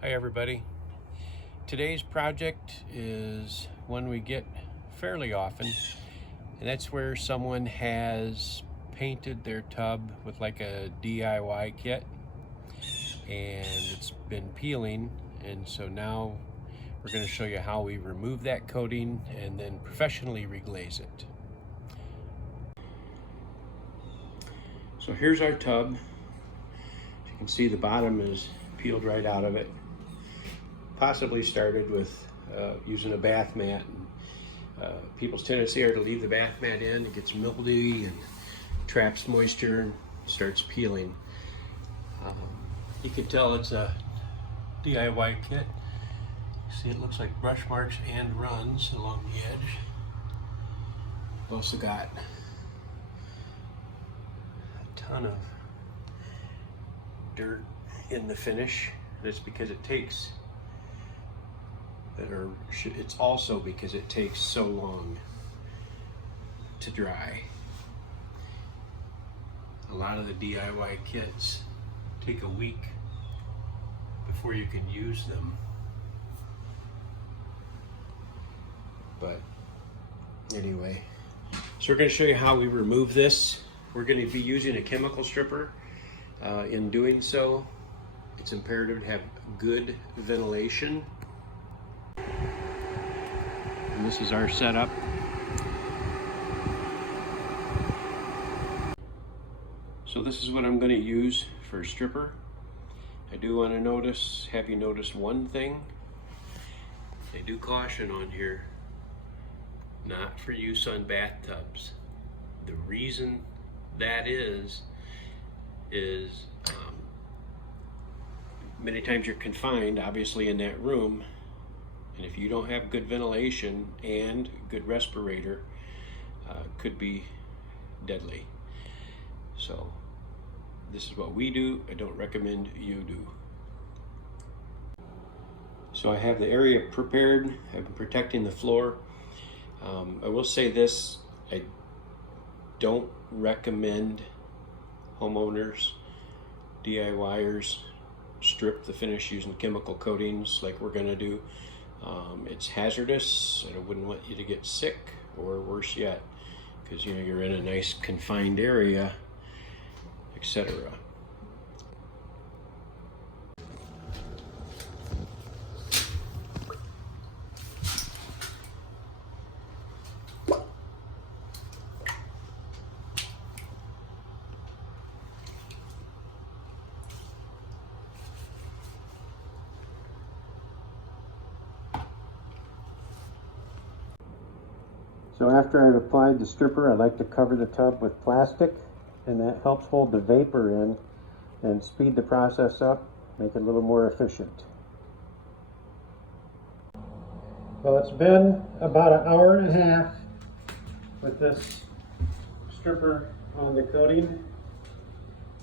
Hi everybody. Today's project is one we get fairly often, and that's where someone has painted their tub with like a DIY kit and it's been peeling, and so now we're going to show you how we remove that coating and then professionally reglaze it. So here's our tub. As you can see, the bottom is peeled right out of it. Possibly started with using a bath mat. People's tendency are to leave the bath mat in. It gets mildewy and traps moisture and starts peeling. You can tell it's a DIY kit. See, it looks like brush marks and runs along the edge. We've also got a ton of dirt in the finish. That's because it takes, it's also because it takes so long to dry. A lot of the DIY kits take a week before you can use them. But anyway, so we're going to show you how we remove this. We're going to be using a chemical stripper. In doing so, it's imperative to have good ventilation. And this is our setup. So this is what I'm going to use for a stripper. I do want to have you notice one thing. They do caution on here, not for use on bathtubs. The reason that is many times you're confined, obviously, in that room, and if you don't have good ventilation and good respirator, could be deadly. So this is what we do. I don't recommend you do. So I have the area prepared. I've been protecting the floor. I will say this, I don't recommend homeowners, DIYers, strip the finish using chemical coatings like we're gonna do. It's hazardous, and I wouldn't want you to get sick, or worse yet, because you're in a nice confined area, etc. So after I've applied the stripper, I like to cover the tub with plastic, and that helps hold the vapor in and speed the process up, make it a little more efficient. Well, it's been about an hour and a half with this stripper on the coating.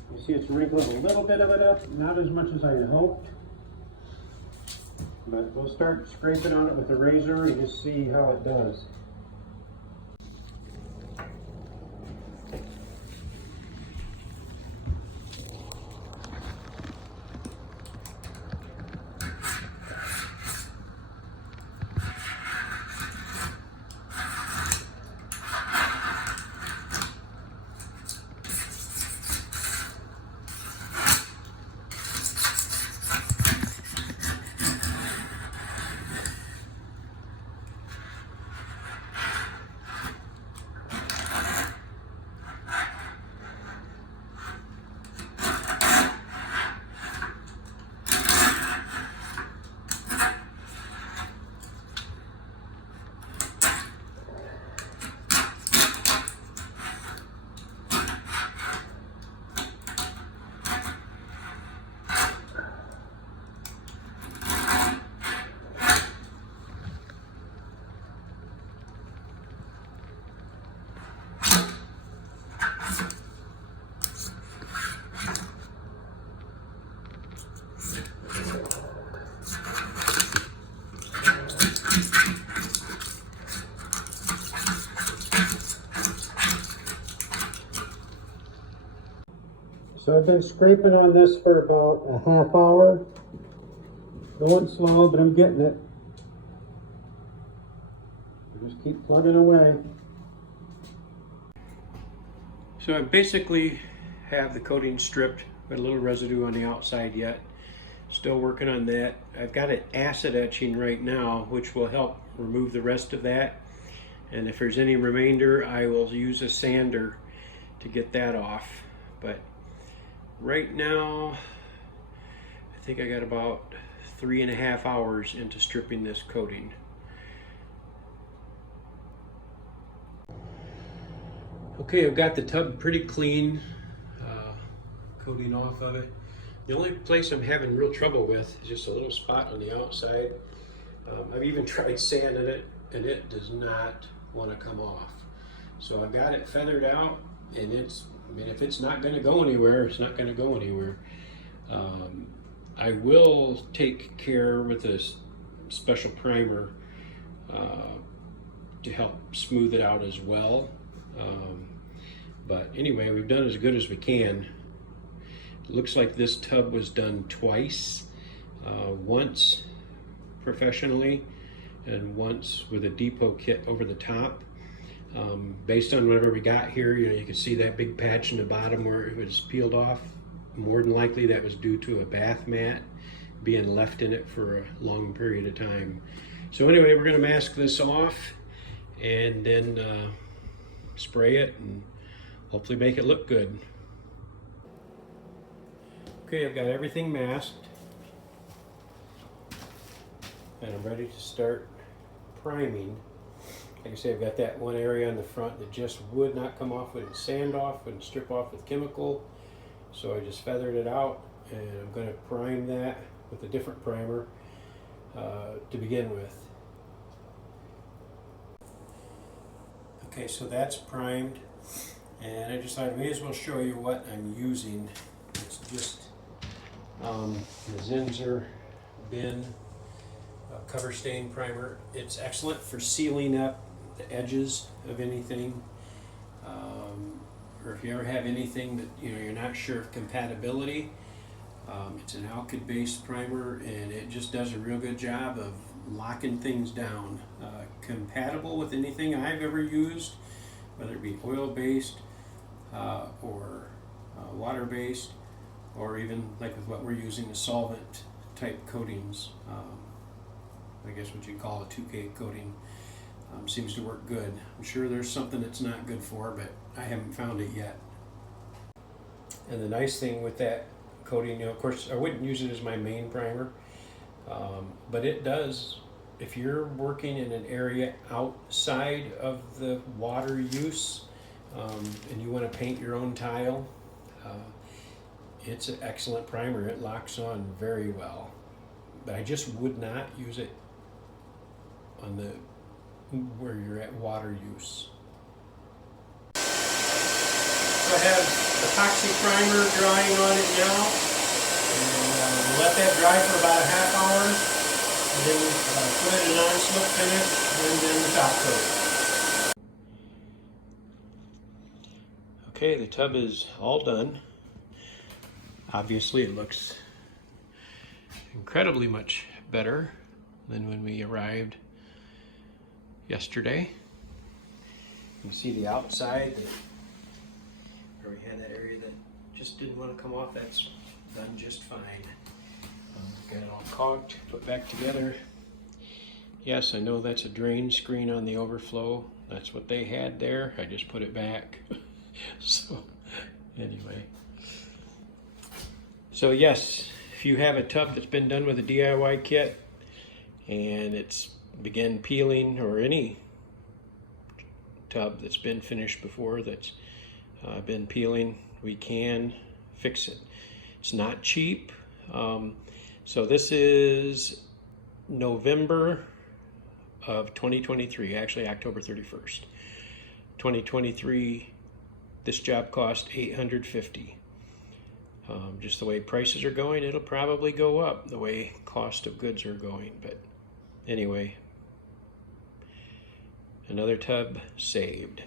You see it's wrinkling a little bit of it up, not as much as I had hoped. But we'll start scraping on it with a razor and just see how it does. So I've been scraping on this for about a half hour. Going slow, but I'm getting it. Just keep plugging away. So I basically have the coating stripped, but a little residue on the outside yet. Still working on that. I've got it acid etching right now, which will help remove the rest of that. And if there's any remainder, I will use a sander to get that off. But right now, I think I got about 3.5 hours into stripping this coating. Okay, I've got the tub pretty clean, coating off of it. The only place I'm having real trouble with is just a little spot on the outside. I've even tried sanding it, and it does not want to come off. So I've got it feathered out, and if it's not going to go anywhere, it's not going to go anywhere. I will take care with a special primer to help smooth it out as well. But anyway, we've done as good as we can. It looks like this tub was done twice, once professionally and once with a depot kit over the top. Based on whatever we got here, you can see that big patch in the bottom where it was peeled off. More than likely that was due to a bath mat being left in it for a long period of time. So anyway, we're going to mask this off and then spray it and hopefully make it look good. Okay, I've got everything masked and I'm ready to start priming. Like I say, I've got that one area on the front that just would not come off, wouldn't sand off, wouldn't strip off with chemical. So I just feathered it out, and I'm going to prime that with a different primer to begin with. Okay, so that's primed, and I decided I may as well show you what I'm using. It's just the Zinsser bin cover stain primer. It's excellent for sealing up the edges of anything, or if you ever have anything that you're not sure of compatibility. It's an alkyd based primer, and it just does a real good job of locking things down. Compatible with anything I've ever used, whether it be oil based or water based, or even like with what we're using, the solvent type coatings. I guess what you call a 2K coating. Seems to work good. I'm sure there's something it's not good for, but I haven't found it yet. And the nice thing with that coating, of course, I wouldn't use it as my main primer, but it does, if you're working in an area outside of the water use and you want to paint your own tile, it's an excellent primer. It locks on very well, but I just would not use it on where you're at water use. So I have epoxy primer drying on it now, and let that dry for about a half hour, and then put it in a non-slip finish, and then the top coat. Okay, the tub is all done. Obviously it looks incredibly much better than when we arrived yesterday. You can see the outside, where we had that area that just didn't want to come off. That's done just fine. Got it all caulked, put back together. Yes, I know that's a drain screen on the overflow. That's what they had there. I just put it back. So anyway. So yes, if you have a tub that's been done with a DIY kit and it's began peeling, or any tub that's been finished before that's been peeling, we can fix it. It's not cheap. So this is November of 2023, actually October 31st. 2023, this job cost $850. Just the way prices are going, it'll probably go up the way cost of goods are going. But anyway, another tub saved.